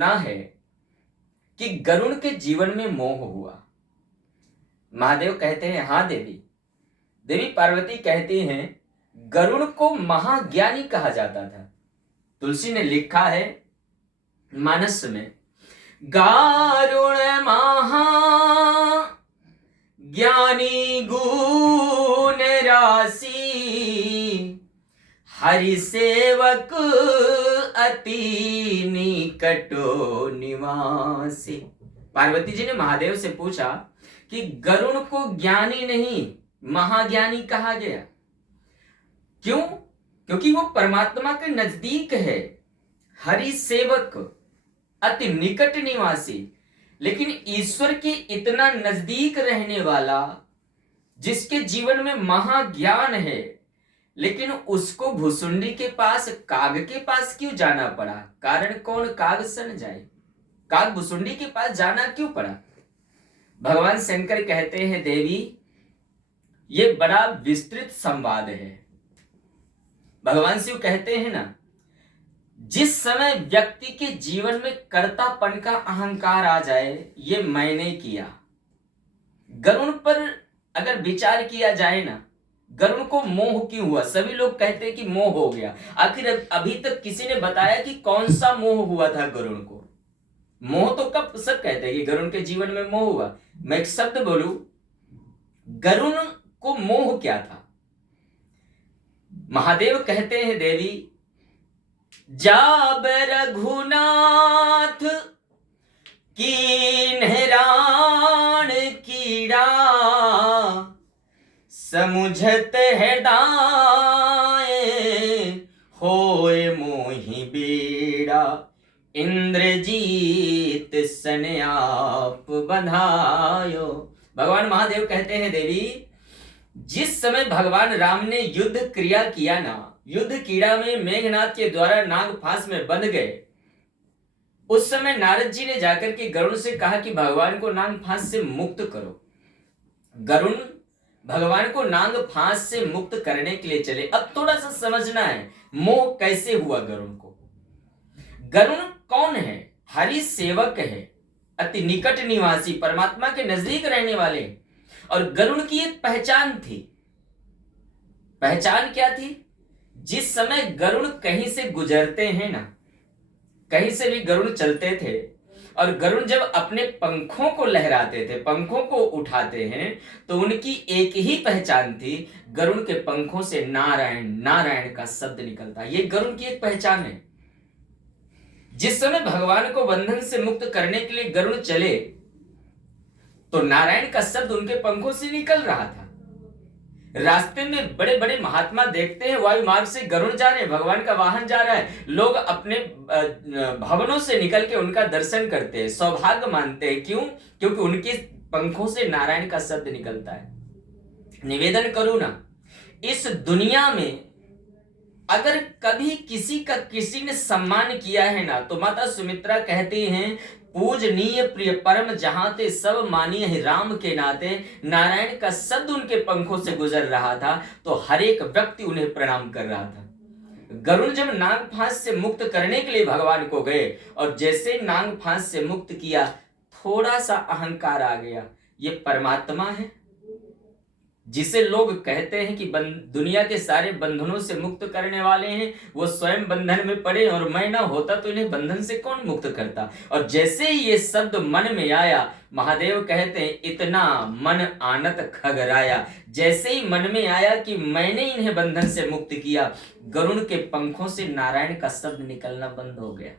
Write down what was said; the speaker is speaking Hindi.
सुना है कि गरुड़ के जीवन में मोह हुआ। महादेव कहते हैं हाँ देवी। देवी पार्वती कहती हैं गरुड़ को महाज्ञानी कहा जाता था। तुलसी ने लिखा है मानस में, गारुण महा ज्ञानी गुण राशि, हरि सेवक अति निकटो निवासी। पार्वती जी ने महादेव से पूछा कि गरुड़ को ज्ञानी नहीं महाज्ञानी कहा गया, क्यों? क्योंकि वो परमात्मा के नजदीक है, हरि सेवक अति निकट निवासी। लेकिन ईश्वर के इतना नजदीक रहने वाला, जिसके जीवन में महाज्ञान है, लेकिन उसको भुसुंडी के पास, काग के पास क्यों जाना पड़ा? कारण कौन काग सन जाए, काग भुसुंडी के पास जाना क्यों पड़ा? भगवान शंकर कहते हैं देवी ये बड़ा विस्तृत संवाद है। भगवान शिव कहते हैं ना, जिस समय व्यक्ति के जीवन में कर्तापन का अहंकार आ जाए, ये मैंने किया। गरुड़ पर अगर विचार किया जाए ना, गरुड़ को मोह क्यों हुआ? सभी लोग कहते हैं कि मोह हो गया। आखिर अभी तक किसी ने बताया कि कौन सा मोह हुआ था गरुड़ को? मोह तो कब सब कहते हैं कि गरुड़ के जीवन में मोह हुआ। मैं एक शब्द बोलूं, गरुड़ को मोह क्या था? महादेव कहते हैं देवी, जाब रघुनाथ कीन्ह राण कीड़ा, समुझत हृदय होए मोहि बेड़ा, इंद्रजीत सन्याप बंधायो। भगवान महादेव कहते हैं देवी, जिस समय भगवान राम ने युद्ध क्रिया किया ना, युद्ध कीड़ा में मेघनाथ के द्वारा नाग फांस में बंध गए, उस समय नारद जी ने जाकर के गरुड़ से कहा कि भगवान को नाग फांस से मुक्त करो। गरुड़ भगवान को नाग फांस से मुक्त करने के लिए चले। अब थोड़ा सा समझना है मोह कैसे हुआ गरुड़ को। गरुड़ कौन है? हरि सेवक है, अति निकट निवासी, परमात्मा के नजदीक रहने वाले। और गरुड़ की एक पहचान थी। पहचान क्या थी? जिस समय गरुड़ कहीं से गुजरते हैं ना, कहीं से भी गरुड़ चलते थे, और गरुड़ जब अपने पंखों को लहराते थे, पंखों को उठाते हैं, तो उनकी एक ही पहचान थी, गरुड़ के पंखों से नारायण नारायण का शब्द निकलता। ये गरुड़ की एक पहचान है। जिस समय भगवान को बंधन से मुक्त करने के लिए गरुड़ चले, तो नारायण का शब्द उनके पंखों से निकल रहा था। रास्ते में बड़े बड़े महात्मा देखते हैं, वायु मार्ग से गरुड़ जा रहे हैं, भगवान का वाहन जा रहा है, लोग अपने भवनों से निकल के उनका दर्शन करते हैं, सौभाग्य मानते हैं। क्यों? क्योंकि उनके पंखों से नारायण का शब्द निकलता है। निवेदन करूं ना, इस दुनिया में अगर कभी किसी ने सम्मान किया है ना, तो माता सुमित्रा कहती हैं, पूजनीय प्रिय परम जहां थे, सब मानिए है राम के नाते। नारायण का शब्द उनके पंखों से गुजर रहा था, तो हर एक व्यक्ति उन्हें प्रणाम कर रहा था। गरुड़ जब नाग फांस से मुक्त करने के लिए भगवान को गए, और जैसे नाग फांस से मुक्त किया, थोड़ा सा अहंकार आ गया। ये परमात्मा है जिसे लोग कहते हैं कि दुनिया के सारे बंधनों से मुक्त करने वाले हैं, वो स्वयं बंधन में पड़े, और मैं ना होता तो इन्हें बंधन से कौन मुक्त करता। और जैसे ही ये शब्द मन में आया, महादेव कहते हैं इतना मन आनत खगराया। जैसे ही मन में आया कि मैंने इन्हें बंधन से मुक्त किया, गरुड़ के पंखों से नारायण का शब्द निकलना बंद हो गया।